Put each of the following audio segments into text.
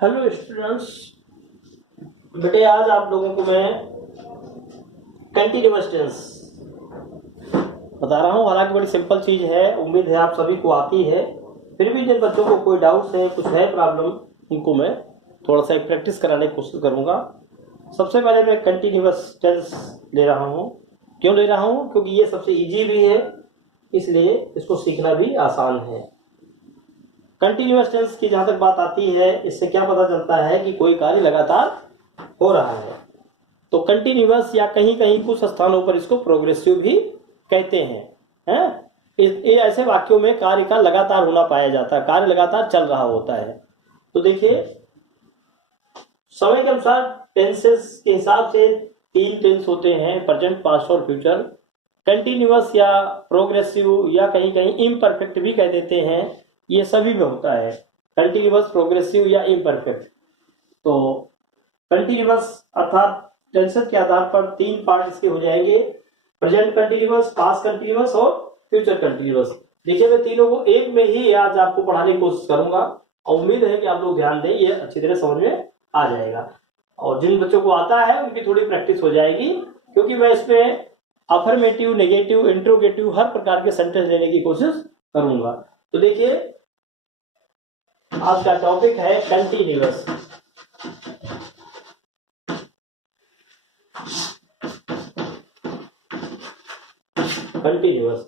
Hello students, बेटे आज आप लोगों को मैं कंटीन्यूअस टेंस बता रहा हूँ। हालांकि बड़ी सिंपल चीज़ है, उम्मीद है आप सभी को आती है। फिर भी जिन बच्चों को कोई डाउट्स है, कुछ है प्रॉब्लम, उनको मैं थोड़ा सा एक प्रैक्टिस कराने की कोशिश करूँगा। सबसे पहले मैं कंटीन्यूअस टेंस ले रहा हूँ। क्यों ले रहा हूँ? क्योंकि ये सबसे ईजी भी है, इसलिए इसको सीखना भी आसान है। कंटिन्यूअस टेंस की जहां तक बात आती है, इससे क्या पता चलता है कि कोई कार्य लगातार हो रहा है। तो कंटिन्यूअस या कहीं कहीं कुछ स्थानों पर इसको प्रोग्रेसिव भी कहते हैं। ये ऐसे वाक्यों में कार्य का लगातार होना पाया जाता है, कार्य लगातार चल रहा होता है। तो देखिए, समय के अनुसार टेंसेस के हिसाब से 3 टेंस होते हैं, प्रेजेंट, पास्ट और फ्यूचर। कंटिन्यूअस या प्रोग्रेसिव या कहीं कहीं इम्परफेक्ट भी कह देते हैं, ये सभी में होता है, कंटिन्यूअस, प्रोग्रेसिव या इम्परफेक्ट। तो कंटिन्यूअस अर्थात टेंसेस के आधार पर 3 पार्ट इसके हो जाएंगे, प्रेजेंट कंटिन्यूअस, पास्ट कंटिन्यूअस और फ्यूचर कंटिन्यूअस। देखिए, मैं तीनों को एक में ही आज आपको पढ़ाने की कोशिश करूंगा और उम्मीद है कि आप लोग ध्यान दें, ये अच्छी तरह समझ में आ जाएगा। और जिन बच्चों को आता है उनकी थोड़ी प्रैक्टिस हो जाएगी, क्योंकि मैं इसमें अफर्मेटिव, नेगेटिव, इंट्रोगेटिव हर प्रकार के सेंटेंस लेने की कोशिश करूंगा। तो देखिए, आज का टॉपिक है continuous. Continuous,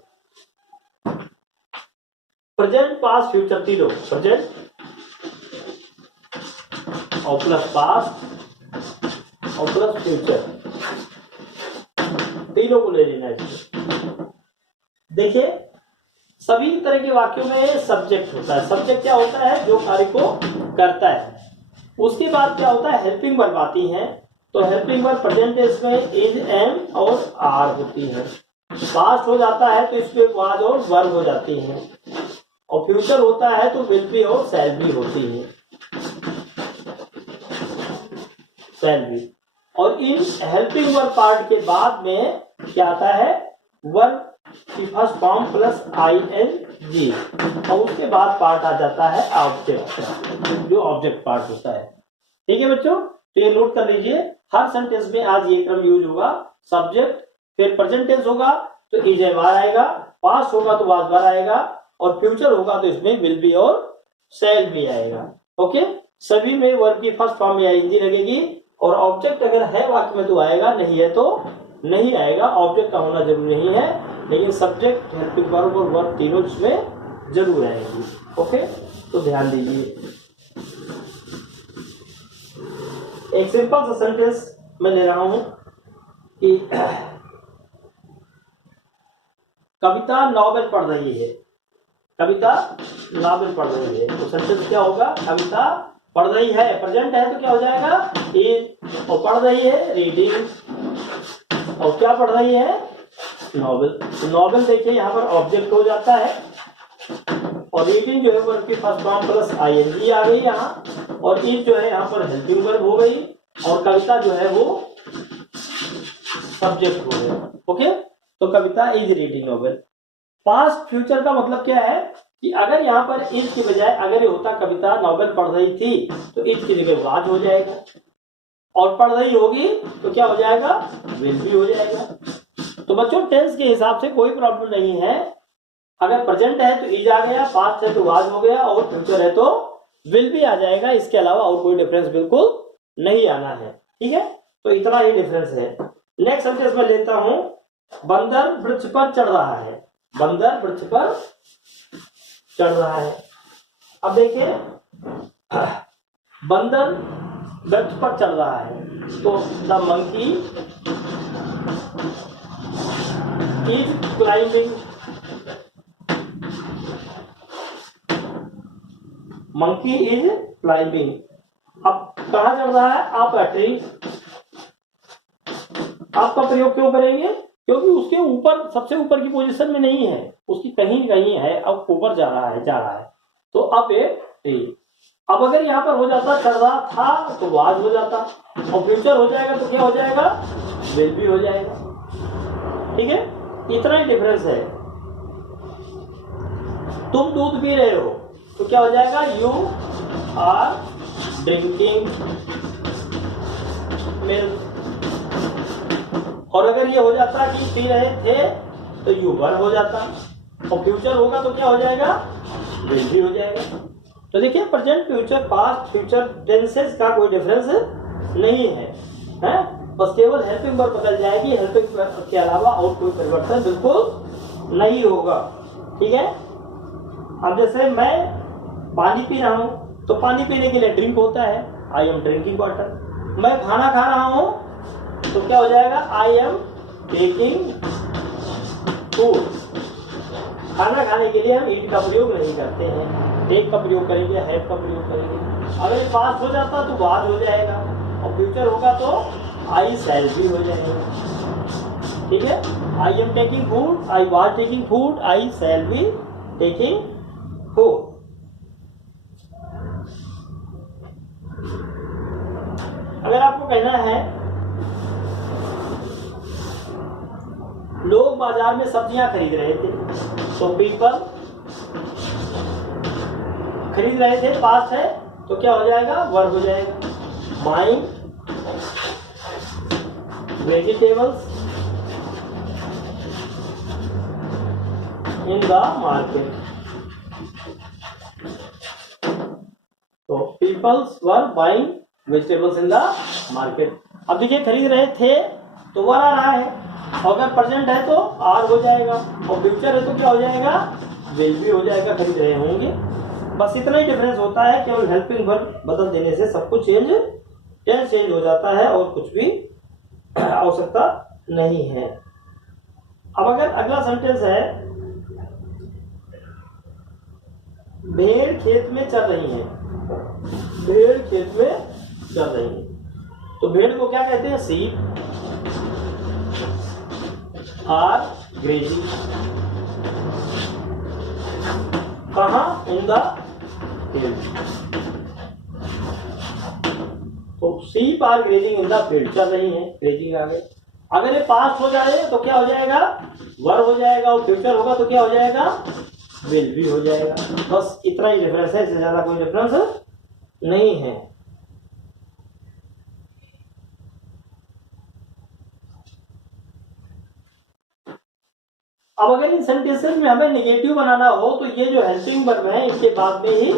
present, past, future, तीनों, प्रेजेंट और प्लस पास्ट और प्लस फ्यूचर, तीनों को ले लेना है। देखिए, सभी तरह के वाक्यों में सब्जेक्ट होता है। सब्जेक्ट क्या होता है? जो कार्य को करता है। उसके बाद क्या होता है? हेल्पिंग वर्ब आती है। तो हेल्पिंग वर्ब प्रेजेंट टेंस में इज, एम और आर होती है। पास्ट हो जाता है तो इसमें वाज और वर्ब हो जाती है। और फ्यूचर होता है तो विल बी और शैल बी होती है, शैल बी। और इन हेल्पिंग वर्ब पार्ट के बाद में क्या आता है? वर्ब की फर्स्ट फॉर्म प्लस ING, और उसके बाद पार्ट आ जाता है ऑब्जेक्ट, जो ऑब्जेक्ट पार्ट होता है। ठीक है बच्चों, तो ये नोट कर लीजिए, हर सेंटेंस में आज ये क्रम यूज होगा। सब्जेक्ट, फिर प्रेजेंट टेंस होगा तो इज एम आर आएगा, पास्ट होगा तो वाज वर आएगा, और फ्यूचर होगा तो इसमें विल बी और शैल बी आएगा। ओके, सभी में वर्ब की फर्स्ट फॉर्म में ING लगेगी, और ऑब्जेक्ट अगर है वाक्य में तो आएगा, नहीं है तो नहीं आएगा। ऑब्जेक्ट का होना जरूरी नहीं है, लेकिन सब्जेक्ट, हेल्पिंग वर्ब और वर्ब तीनों इसमें जरूर आएंगी। ओके, तो ध्यान दीजिए। एक सिंपल सा सेंटेंस मैं ले रहा हूं कि कविता नॉवेल पढ़ रही है। कविता नॉवेल पढ़ रही है, तो सेंटेंस क्या होगा? कविता पढ़ रही है, प्रेजेंट है तो क्या हो जाएगा? इज, और पढ़ रही है रीडिंग, और क्या पढ़ रही है? नॉवेल। तो नॉवेल देखिए यहाँ पर ऑब्जेक्ट हो जाता है, और रीडिंग जो है वर्ब की फर्स्ट फॉर्म प्लस ING आ गई यहाँ, और इज जो है यहाँ पर हेल्पिंग वर्ब हो गई, और कविता जो है वो सब्जेक्ट हो गया। ओके, तो Kavita is reading novel. Past future का मतलब क्या है कि अगर यहाँ पर इज की बजाय अगर ये होता कविता नॉवेल पढ़ रही थी, तो इज की जगह वाज हो जाएगा, और पढ़ रही होगी तो क्या हो जाएगा? विल भी हो जाएगा। तो बच्चों, टेंस के हिसाब से कोई प्रॉब्लम नहीं है। अगर प्रेजेंट है तो इज आ गया, पास्ट है तो वाज हो गया, और फ्यूचर है तो विल भी आ जाएगा। इसके अलावा और कोई डिफरेंस बिल्कुल नहीं आना है। ठीक है, तो इतना ही डिफरेंस है। नेक्स्ट सेंटेंस में लेता हूं, बंदर वृक्ष पर चढ़ रहा है। बंदर वृक्ष पर चढ़ रहा है। अब देखिए, बंदर वृक्ष पर चढ़ रहा है, तो the monkey is climbing. Monkey is climbing. अब कहां चढ़ रहा है? Up a tree. आपका प्रयोग क्यों करेंगे? क्योंकि उसके ऊपर, सबसे ऊपर की पोजीशन में नहीं है, उसकी कहीं कहीं है, अब ऊपर जा रहा है, तो अप ए ट्री। अब अगर यहाँ पर हो जाता चढ़ रहा था तो वाज हो जाता, और फ्यूचर हो जाएगा तो क्या हो जाएगा? विल भी हो जाएगा। ठीक है, इतना ही डिफरेंस है। तुम दूध पी रहे हो तो क्या हो जाएगा? You are drinking milk. और अगर ये हो जाता कि पी रहे थे तो यू वर हो जाता, और फ्यूचर होगा तो क्या हो जाएगा, विल भी हो जाएगा। तो देखिए present, future, past, future tenses का कोई डिफरेंस नहीं है, बस केवल हेल्पिंग वर्ब बदल जाएगी, हेल्पिंग वर्ब के अलावा और कोई परिवर्तन बिल्कुल नहीं होगा। ठीक है। अब जैसे मैं पानी पी रहा हूँ तो पानी पीने के लिए ड्रिंक होता है, आई एम ड्रिंकिंग वाटर। मैं खाना खा रहा हूँ तो क्या हो जाएगा, आई एम टेकिंग फूड। खाना खाने के लिए हम ईट का प्रयोग नहीं करते हैं, टेक का प्रयोग करेंगे, हैव का प्रयोग करेंगे। अगर पास्ट हो जाता तो वाज हो जाएगा, और फ्यूचर होगा तो आई शैल भी हो जाएगा। ठीक है। I am taking food, I was taking food, I shall be taking food. अगर आपको कहना है लोग बाजार में सब्जियां खरीद रहे थे, तो पीपल खरीद रहे थे, पास्ट है तो क्या हो जाएगा, वर्ब हो जाएगा। Buying vegetables in the market, तो peoples were buying vegetables in the market. अब देखिए खरीद रहे थे तो वर आ रहा है, और अगर प्रेजेंट है तो आर हो जाएगा, और फ्यूचर है तो क्या हो जाएगा, विल भी हो जाएगा, खरीद रहे होंगे। बस इतना ही डिफरेंस होता है, केवल हेल्पिंग वर्ब बदल देने से सब कुछ टेंस चेंज हो जाता है, और कुछ भी आवश्यकता नहीं है। अब अगर अगला सेंटेंस है, भेड़ खेत में चल रही है, भेड़ खेत में चल रही है, तो भेड़ को क्या कहते हैं, शीप आर ग्रेजिंग। कहाँ, इन द फील्ड, तो sheep are grazing in the field, चल रही है, ग्रेजिंग आ गए। अगर ये पास्ट हो जाए तो क्या हो जाएगा, वर्ब हो जाएगा, और फ्यूचर होगा तो क्या हो जाएगा, विल भी हो जाएगा। बस इतना ही डिफरेंस है, इससे ज्यादा कोई डिफरेंस नहीं है। अब अगर इन सेंटेंसेस में हमें नेगेटिव बनाना हो तो ये जो हेल्पिंग वर्ब है इनके बाद में ही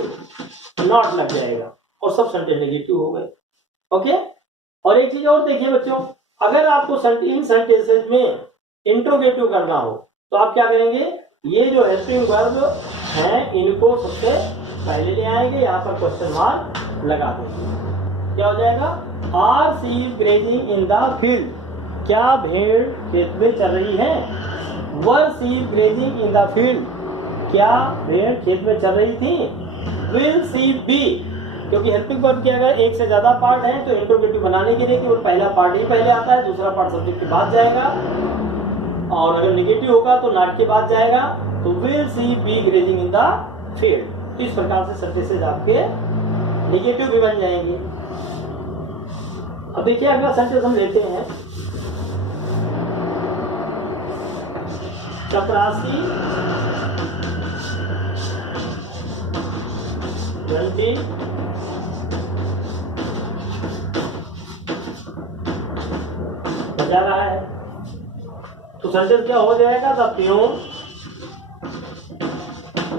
नॉट लग जाएगा, और सब सेंटेंस नेगेटिव हो गए। ओके। और एक चीज और देखिए बच्चों, अगर आपको इन सेंटेंसेस में इंट्रोगेटिव करना हो तो आप क्या करेंगे, ये जो हेल्पिंग वर्ब है इनको सबसे पहले ले आएंगे, यहाँ पर क्वेश्चन मार्क लगा देंगे। क्या हो जाएगा, are sheep grazing in the field, क्या भेड़ खेत में चल रही है। Were sheep grazing in the field, क्या भेड़ खेत में चल रही थी। विल सी बी, क्योंकि हेल्पिंग वर्ब के अगर एक से ज्यादा पार्ट है तो इंट्रोगेटिव बनाने के लिए केवल पहला पार्ट ही पहले आता है, दूसरा पार्ट सब्जेक्ट के बाद जाएगा, और अगर नेगेटिव होगा तो नॉट के बाद जाएगा। तो will sheep be grazing in the field. इस प्रकार से सेंटेंसेस आपके नेगेटिव भी बन जाएंगे। अब देखिए अगला सेंटेंस हम लेते हैं, चपरासी घंटी बजा रहा है, तो सेंटेंस क्या हो जाएगा, the peon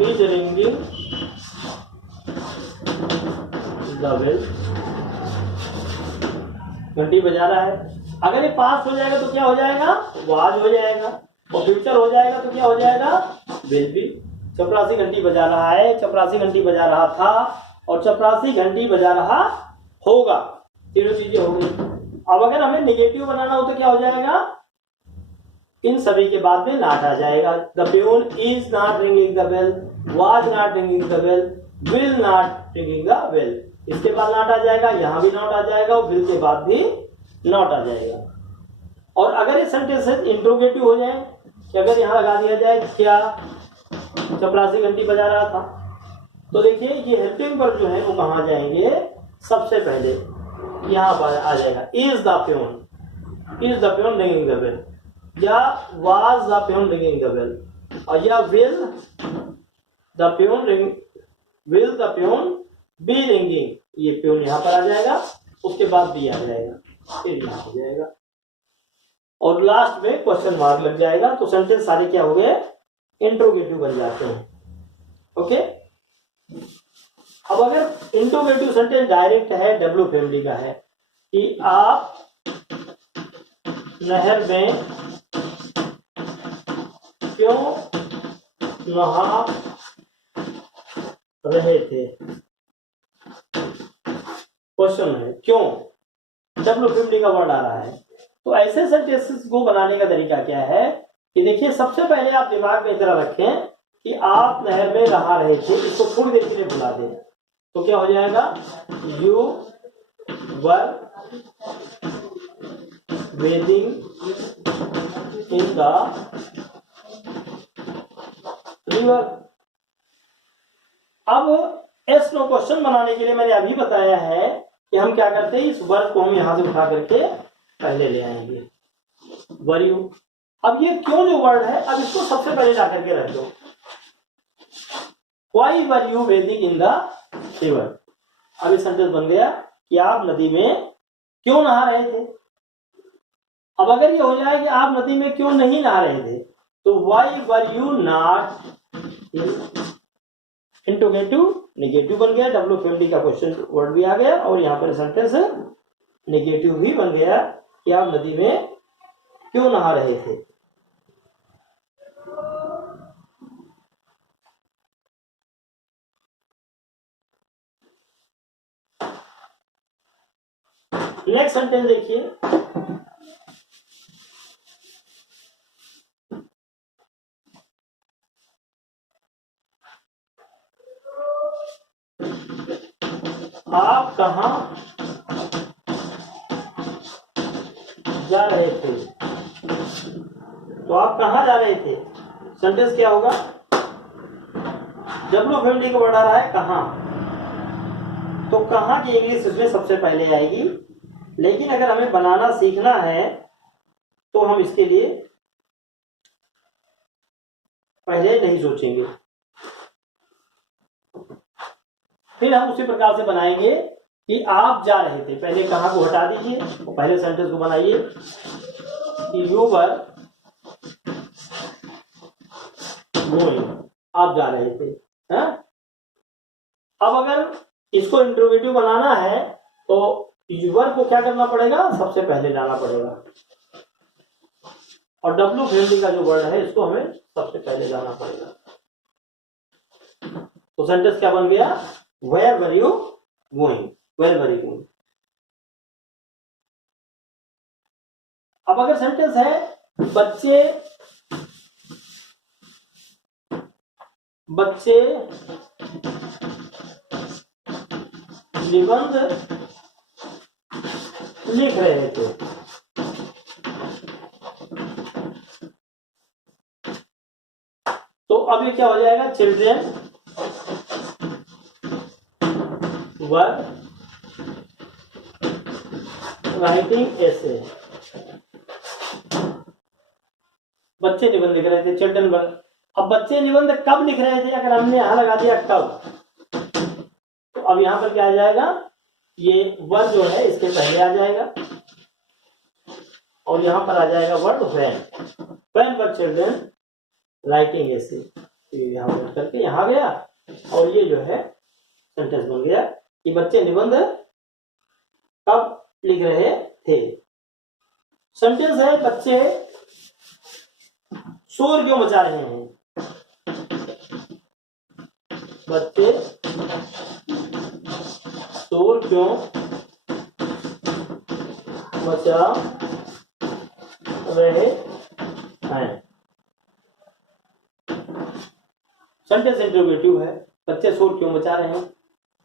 is ringing the bell, घंटी बजा रहा है। अगर ये पास्ट हो जाएगा तो क्या हो जाएगा, वाज हो जाएगा, और फ्यूचर हो जाएगा तो क्या हो जाएगा, विल भी। चपरासी घंटी बजा रहा है, चपरासी घंटी बजा रहा था, और चपरासी घंटी बजा रहा होगा, तीनों चीजें हो गई। अब अगर हमें नेगेटिव बनाना हो तो क्या हो जाएगा, इन सभी के बाद में नॉट आ जाएगा। The peon is not ringing the bell, was not ringing the bell, will not ringing the bell, इसके बाद नॉट आ जाएगा, यहाँ भी नॉट आ जाएगा, और विल के बाद भी नॉट आ जाएगा। और अगर ये सेंटेंसेस इंट्रोगेटिव हो जाए, कि अगर यहाँ लगा दिया जाए क्या चपरासी घंटी बजा रहा था, तो देखिए ये हेल्पिंग वर्ब जो है वो कहाँ जाएंगे, सबसे पहले यहाँ पर आ जाएगा, is the peon ringing the bell, या was the peon ringing the bell, और या will the peon be ringing ये प्योन यहाँ पर आ जाएगा, उसके बाद बी आ जाएगा, फिर यहाँ हो जाएगा और लास्ट में क्वेश्चन मार्क लग जाएगा। तो सेंटेंस सारे क्या हो गए, इंट्रोगेटिव बन जाते हैं। ओके, अब अगर इंट्रोगेटिव सेंटेंस डायरेक्ट है, डब्ल्यू फैमिली का है कि आप नहर में क्यों नहा रहे थे, क्वेश्चन है क्यों, डब्ल्यू फैमिली का वर्ड आ रहा है। तो ऐसे सेंटेंसेस को बनाने का तरीका क्या है कि देखिए, सबसे पहले आप दिमाग में इतना रखें कि आप नहर में नहा रहे थे, इसको थोड़ी देर के लिए भुला दें तो क्या हो जाएगा, you were weeding in the river. अब एस नो क्वेश्चन बनाने के लिए मैंने अभी बताया है कि हम क्या करते हैं, इस वर्ड को हम यहां से उठा करके पहले ले आएंगे, वर यू। अब ये क्यों जो वर्ड है, अब इसको सबसे पहले ला करके रख दो, why were you weeding in the river. अब ये सेंटेंस बन गया कि आप नदी में क्यों नहा रहे थे। अब अगर ये हो जाए कि आप नदी में क्यों नहीं नहा रहे थे, तो why were you not, interrogative negative बन गया, डब्ल्यू फैमिली का क्वेश्चन वर्ड भी आ गया और यहाँ पर सेंटेंस नेगेटिव भी बन गया कि आप नदी में क्यों नहा रहे थे। नेक्स्ट सेंटेंस देखिए, आप कहां जा रहे थे, तो आप कहां जा रहे थे, सेंटेंस क्या होगा, डब्ल्यू फैमिली का वर्ड आ रहा है कहां, तो कहां की इंग्लिश इसमें सबसे पहले आएगी। लेकिन अगर हमें बनाना सीखना है तो हम इसके लिए पहले नहीं सोचेंगे, फिर हम उसी प्रकार से बनाएंगे कि आप जा रहे थे, पहले कहां को हटा दीजिए और पहले सेंटेंस को बनाइए कि यू वर गोइंग, आप जा रहे थे। है? अब अगर इसको इंट्रोगेटिव बनाना है तो यूवर को क्या करना पड़ेगा, सबसे पहले लाना पड़ेगा और डब्ल्यू फैमिली का जो वर्ड है इसको हमें सबसे पहले लाना पड़ेगा। तो सेंटेंस क्या बन गया, where were you going, where were you going. अब अगर सेंटेंस है बच्चे निबंध लिख रहे थे, तो अब ये क्या हो जाएगा, चिल्ड्रेन वर राइटिंग एसे, बच्चे निबंध लिख रहे थे, चिल्ड्रन वर। अब बच्चे निबंध कब लिख रहे थे, अगर हमने यहां लगा दिया तब, तो अब यहां पर क्या आ जाएगा, ये वर जो है इसके पहले आ जाएगा और यहां पर आ जाएगा word when were children writing essay, यहां पर करके यहां गया और ये जो है सेंटेंस बन गया कि बच्चे निबंध कब लिख रहे थे। सेंटेंस है बच्चे शोर क्यों मचा रहे हैं, बच्चे शोर क्यों मचा रहे हैं, सेंटेंस इंट्रोगेटिव है, बच्चे शोर क्यों मचा रहे हैं।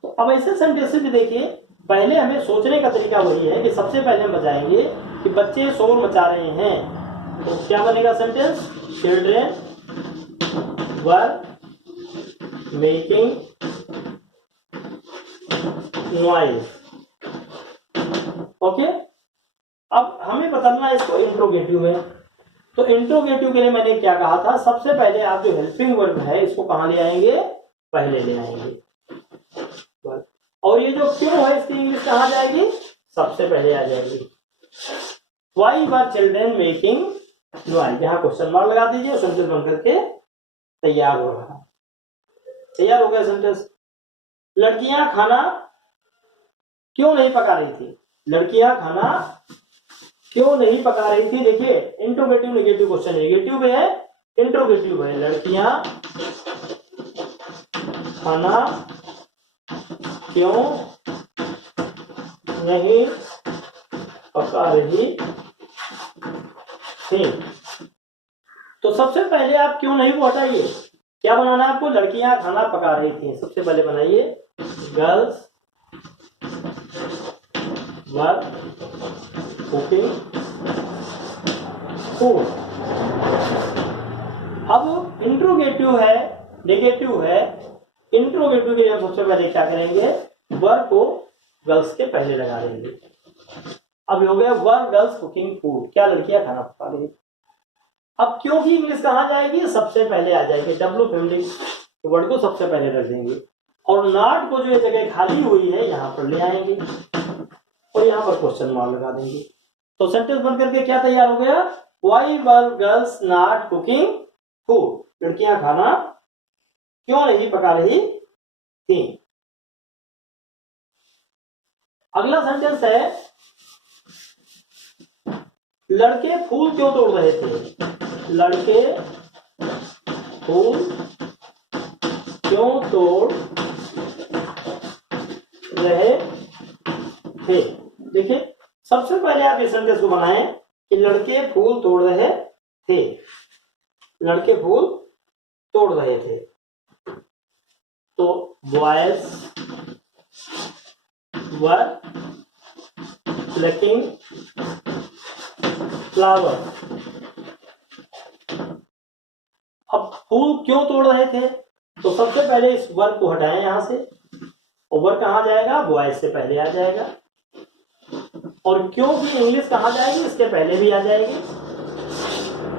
तो अब ऐसे सेंटेंसेस भी देखिए, पहले हमें सोचने का तरीका वही है कि सबसे पहले हम बताएंगे कि बच्चे शोर मचा रहे हैं, तो क्या बनेगा sentence, children were making noise. Okay, अब हमें बदलना इसको इंट्रोगेटिव में, तो इंट्रोगेटिव के लिए मैंने क्या कहा था, सबसे पहले आप जो हेल्पिंग वर्ब है इसको कहां ले आएंगे, पहले ले आएंगे। और और ये जो क्यों है इसकी इंग्लिश कहाँ जाएगी, सबसे पहले आ जाएगी। Why were children making noise, यहाँ क्वेश्चन मार्क लगा दीजिए, सेंटेंस बन करके तैयार हो रहा, तैयार हो गया सेंटेंस। लड़कियां खाना क्यों नहीं पका रही थी, लड़कियां खाना क्यों नहीं पका रही थी। देखिए इंट्रोगेटिव नेगेटिव क्वेश्चन, नेगेटिव में है इंट्रोगेटिव है। लड़कियां खाना क्यों नहीं पका रही थी। तो सबसे पहले आप क्यों नहीं को हटाइए, क्या बनाना है आपको, लड़कियां खाना पका रही थी। सबसे पहले बनाइए गर्ल्स वर कुकिंग फूड। अब इंट्रोगेटिव है नेगेटिव है, इंट्रोगेटिव के लिए हम सबसे पहले क्या करेंगे, वर को गर्ल्स के पहले लगा देंगे। अब हो गया वर गर्ल्स कुकिंग फूड, क्या लड़कियां खाना पका रही। अब क्योंकि इंग्लिश कहाँ जाएगी, सबसे पहले आ जाएगी, डब्ल्यू फैमिली वर्ड को सबसे पहले रख देंगे और नॉट को जो ये जगह खाली हुई है यहाँ पर ले आएंगे और यहाँ पर क्वेश्चन मार्क लगा देंगे। तो सेंटेंस बन करके क्या तैयार हो गया, why were girls not cooking food, लड़कियां खाना क्यों नहीं पका रही थी। अगला सेंटेंस है लड़के फूल क्यों तोड़ रहे थे, लड़के फूल क्यों तोड़ रहे थे। देखिए सबसे पहले आप इस सेंटेंस को बनाएं कि लड़के फूल तोड़ रहे थे, लड़के फूल तोड़ रहे थे। तो बॉयज वर प्लकिंग फ्लावर। अब फूल क्यों तोड़ रहे थे, तो सबसे पहले इस वर्ब को हटाएं यहां से, और वर्ब कहां जाएगा, बॉयज से पहले आ जाएगा, और क्योंकि इंग्लिश कहां जाएगी, इसके पहले भी आ जाएगी।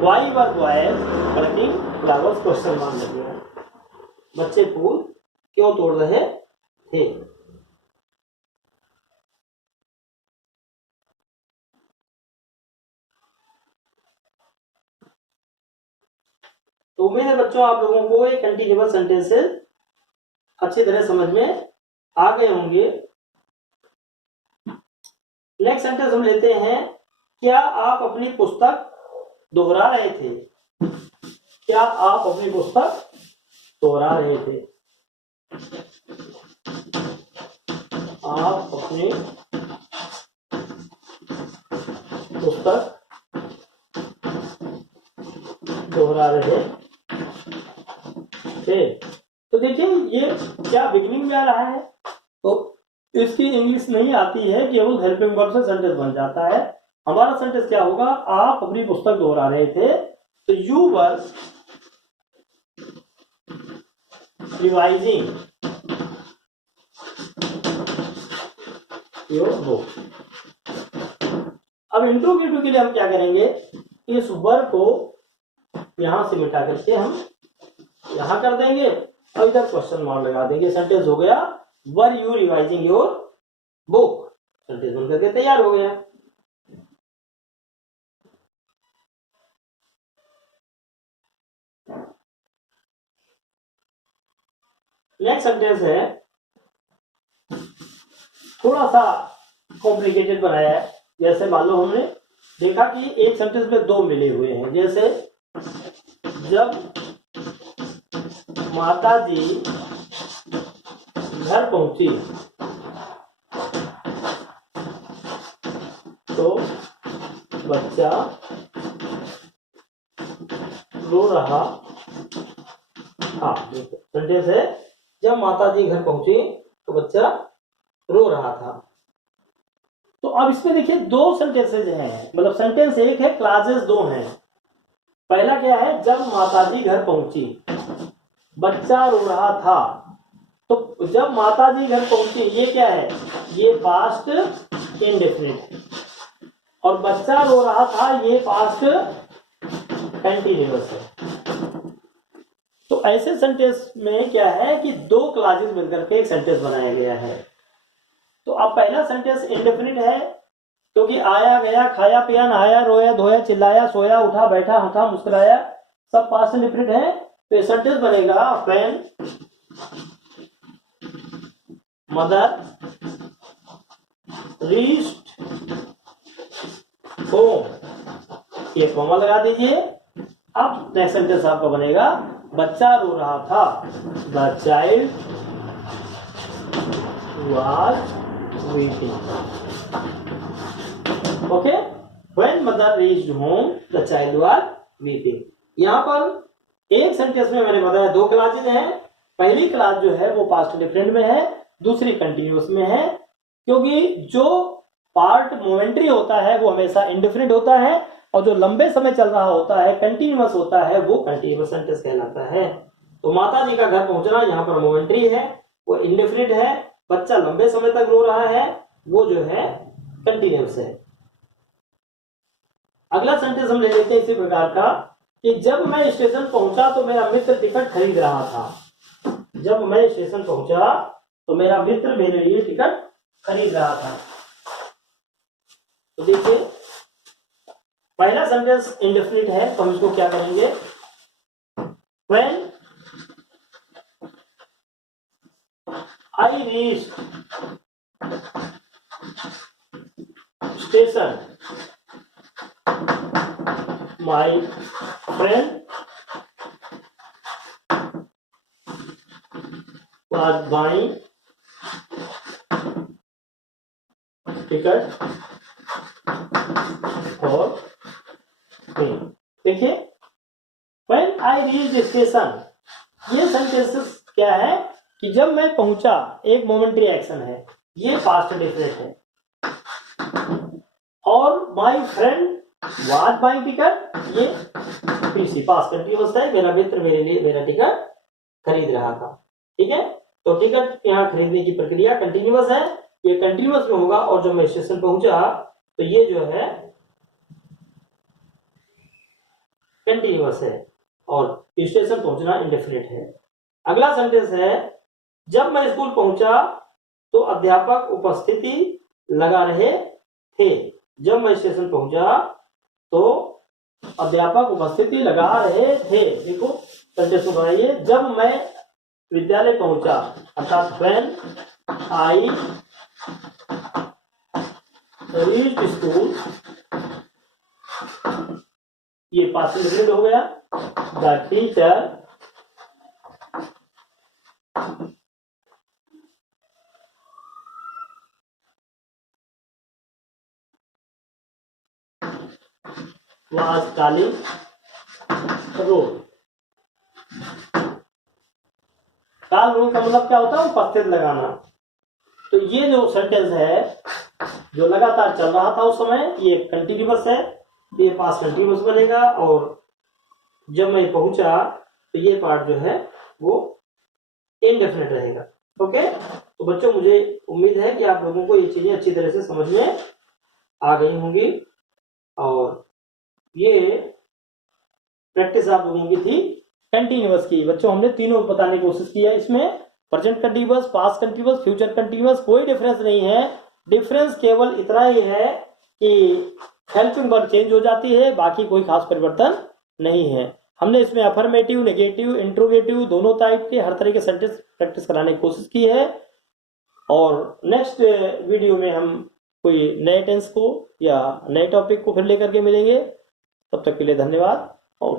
Why were boys plucking flowers, question mark लगेगा, बच्चे फूल क्यों तोड़ रहे थे। तो उम्मीद है बच्चों आप लोगों को ये कंटीन्यूअस सेंटेंसेस अच्छी तरह समझ में आ गए होंगे। नेक्स्ट सेंटेंस हम लेते हैं, क्या आप अपनी पुस्तक दोहरा रहे थे, क्या आप अपनी पुस्तक दोहरा रहे थे। आप अपनी पुस्तक दोहरा रहे थे। तो देखिए ये क्या बिगनिंग में आ रहा है, तो इसकी इंग्लिश नहीं आती है, केवल हेल्पिंग वर्ब से सेंटेंस बन जाता है। हमारा सेंटेंस क्या होगा, आप अपनी पुस्तक दोहरा रहे थे, तो you were revising your book. अब इंट्रोगेटिव के लिए हम क्या करेंगे, इस वर्ब को यहां से मिटा करके हम यहां कर देंगे और इधर क्वेश्चन मार्क लगा देंगे। सेंटेंस हो गया were you revising your book, sentence बन करके तैयार हो गया। नेक्स्ट सेंटेंस है, थोड़ा सा कॉम्प्लिकेटेड बनाया है। जैसे मान लो हमने देखा कि एक सेंटेंस में दो मिले हुए हैं, जैसे जब माता जी घर पहुंची तो बच्चा रो रहा था। सेंटेंस है जब माता जी घर पहुंची तो बच्चा रो रहा था। तो अब इसमें देखिए दो सेंटेंसेज हैं, मतलब सेंटेंस एक है, क्लासेस दो हैं। पहला क्या है, जब माताजी घर पहुंची बच्चा रो रहा था। तो जब माताजी घर पहुंची ये क्या है, ये पास्ट इंडेफिनिट, और बच्चा रो रहा था ये पास्ट कंटीन्यूअस है। तो ऐसे सेंटेंस में क्या है कि दो क्लासेस मिलकर के एक सेंटेंस बनाया गया है। तो अब पहला सेंटेंस इंडेफिनिट है क्योंकि आया गया, खाया पिया, नहाया, रोया धोया, चिल्लाया, सोया, उठा, बैठा, हंसा, मुस्कुराया, सब पास्ट इंडेफिनिट है। तो ये सेंटेंस बनेगा व्हेन मदर रीच्ड होम, ये कॉमा लगा दीजिए। अब नेक्स्ट सेंटेंस आपका बनेगा बच्चा रो रहा था, the child was weeping. Okay, when mother reached home the child was weeping. यहाँ पर एक सेंटेंस में मैंने बताया दो क्लासेज हैं। पहली क्लास जो है वो पास्ट इंडेफिनिट में है, दूसरी कंटिन्यूअस में है, क्योंकि जो पार्ट मोमेंट्री होता है वो हमेशा इंडेफिनिट होता है और जो लंबे समय चल रहा होता है, कंटिन्यूअस होता है, वो कंटिन्यूअस सेंटेंस कहलाता है। तो माता जी का घर पहुंचना यहाँ पर मोमेंट्री है, वो इंडेफिनिट है। बच्चा लंबे समय तक रो रहा है, वो जो है कंटिन्यूअस है। अगला सेंटेंस हम ले लेते हैं इसी प्रकार का कि जब मैं स्टेशन पहुंचा तो मेरा मित्र टिकट खरीद रहा था। जब मैं स्टेशन पहुंचा तो मेरा मित्र मेरे लिए टिकट खरीद रहा था। तो देखिए पहला सेंटेंस इंडेफिनिट है, तो हम इसको क्या करेंगे, when I reached station my friend was buying ticket for me। देखिए when I reached station, ये सेंटेंसेस क्या है कि जब मैं पहुंचा, एक मोमेंट्री एक्शन है, ये पास्ट इंडेफिनिट है। और my friend was buying ticket, ये पीसी पास्ट कंटिन्यूअस है, मेरा मित्र मेरे लिए मेरा टिकट खरीद रहा था। ठीक है, तो टिकट यहाँ खरीदने की प्रक्रिया कंटिन्यूअस है, ये कंटिन्यूअस में होगा। और जब मैं स्टेशन पहुंचा तो ये जो है कंटिन्यूअस है और स्टेशन पहुंचना इंडेफिनिट है। अगला सेंटेंस है जब मैं स्कूल पहुंचा तो अध्यापक उपस्थिति लगा रहे थे। जब मैं स्टेशन पहुंचा तो अध्यापक उपस्थिति लगा रहे थे। देखो सेंटेंस को बनाइए, जब मैं विद्यालय पहुंचा, अर्थात व्हेन आई रीच्ड स्कूल, ये पास्ट इंडेफिनिट हो गया। The teacher was calling road। काल रोल का मतलब क्या होता है, उपस्थित लगाना। तो ये जो सेंटेंस है जो लगातार चल रहा था उस समय, ये कंटिन्यूअस है, ये पास्ट कंटिन्यूअस बनेगा। और जब मैं पहुंचा तो ये पार्ट जो है वो इनडेफिनिट रहेगा। ओके, तो बच्चों मुझे उम्मीद है कि आप लोगों को ये चीजें अच्छी तरह से समझ में आ गई होंगी और ये प्रैक्टिस आप लोगों की थी कंटिन्यूअस की। बच्चों हमने तीनों बताने की कोशिश की है, इसमें present continuous, past continuous, future continuous, कोई डिफरेंस नहीं है। डिफरेंस केवल इतना ही है कि हेल्पिंग वर्ब चेंज हो जाती है, बाकी कोई खास परिवर्तन नहीं है। हमने इसमें अफर्मेटिव, नेगेटिव, इंट्रोगेटिव दोनों टाइप के हर तरह के सेंटेंस प्रैक्टिस कराने की कोशिश की है। और नेक्स्ट वीडियो में हम कोई नए टेंस को या नए टॉपिक को फिर लेकर के मिलेंगे। तब तक के लिए धन्यवाद और